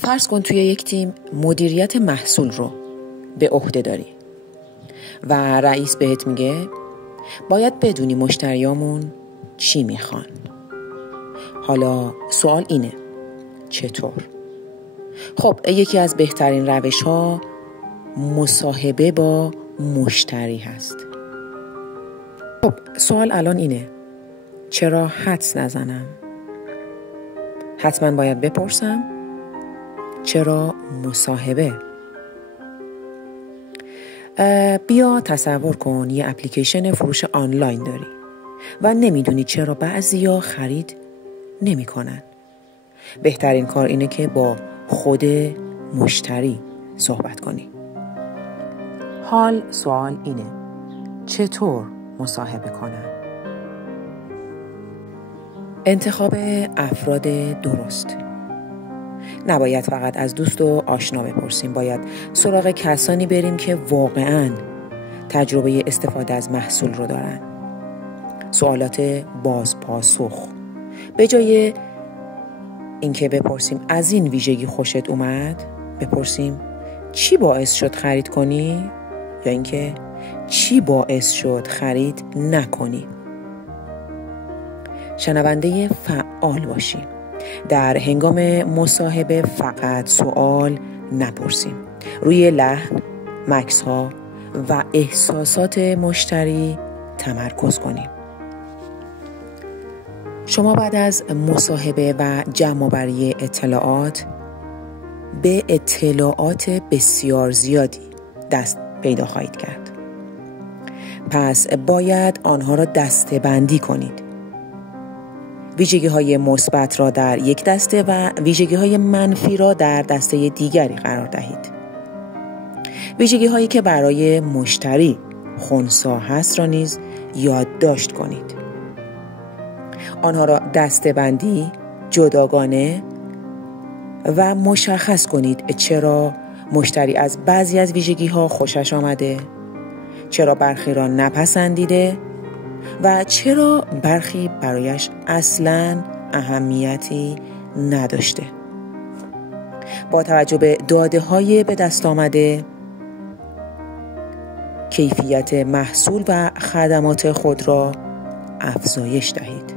فرض کن توی یک تیم مدیریت محصول رو به عهده داری و رئیس بهت میگه باید بدونی مشتریامون چی میخوان. حالا سوال اینه چطور؟ خب یکی از بهترین روش ها مصاحبه با مشتری هست. خب سوال الان اینه چرا حدس نزنم؟ حتما باید بپرسم چرا مصاحبه؟ بیا تصور کن یه اپلیکیشن فروش آنلاین داری و نمیدونی چرا بعضیا خرید نمی کنن. بهترین کار اینه که با خود مشتری صحبت کنی. حال سوال اینه چطور مصاحبه کنم؟ انتخاب افراد درست. نباید فقط از دوست و آشنا بپرسیم، باید سراغ کسانی بریم که واقعاً تجربه استفاده از محصول رو دارن. سوالات بازپاسخ. به جای اینکه بپرسیم از این ویژگی خوشت اومد، بپرسیم چی باعث شد خرید کنی یا اینکه چی باعث شد خرید نکنی. شنونده فعال باشیم. در هنگام مصاحبه فقط سوال نپرسیم. روی لحن، مکث‌ها و احساسات مشتری تمرکز کنیم. شما بعد از مصاحبه و جمع‌آوری اطلاعات به اطلاعات بسیار زیادی دست پیدا خواهید کرد. پس باید آنها را دسته‌بندی کنید. ویژگی‌های مثبت را در یک دسته و ویژگی‌های منفی را در دسته دیگری قرار دهید. ویژگی‌هایی که برای مشتری خنثی هست را نیز یادداشت کنید. آنها را دسته‌بندی، جداگانه و مشخص کنید چرا مشتری از بعضی از ویژگی‌ها خوشش آمده، چرا برخی را نپسندیده و چرا برخی برایش اصلاً اهمیتی نداشته. با توجه به داده‌های به دست آمده، کیفیت محصول و خدمات خود را افزایش دهید.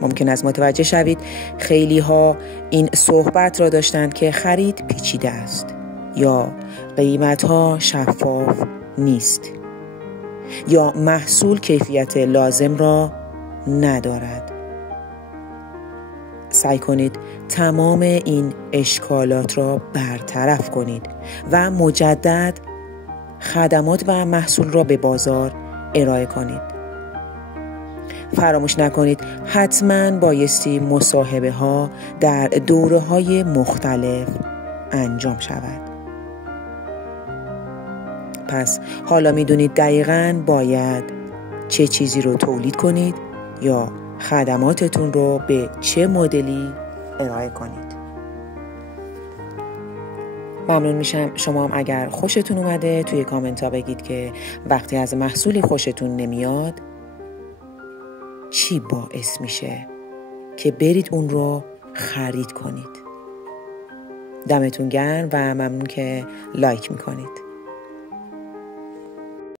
ممکن است متوجه شوید خیلی ها این صحبت را داشتند که خرید پیچیده است یا قیمت ها شفاف نیست یا محصول کیفیت لازم را ندارد. سعی کنید تمام این اشکالات را برطرف کنید و مجدد خدمات و محصول را به بازار ارائه کنید. فراموش نکنید حتما بایستی مصاحبه ها در دوره های مختلف انجام شود. پس حالا میدونید دقیقاً باید چه چیزی رو تولید کنید یا خدماتتون رو به چه مدلی ارائه کنید. ممنون میشم شما هم اگر خوشتون اومده توی کامنت ها بگید که وقتی از محصولی خوشتون نمیاد چی باعث میشه که برید اون رو خرید کنید. دمتون گرم و ممنون که لایک میکنید.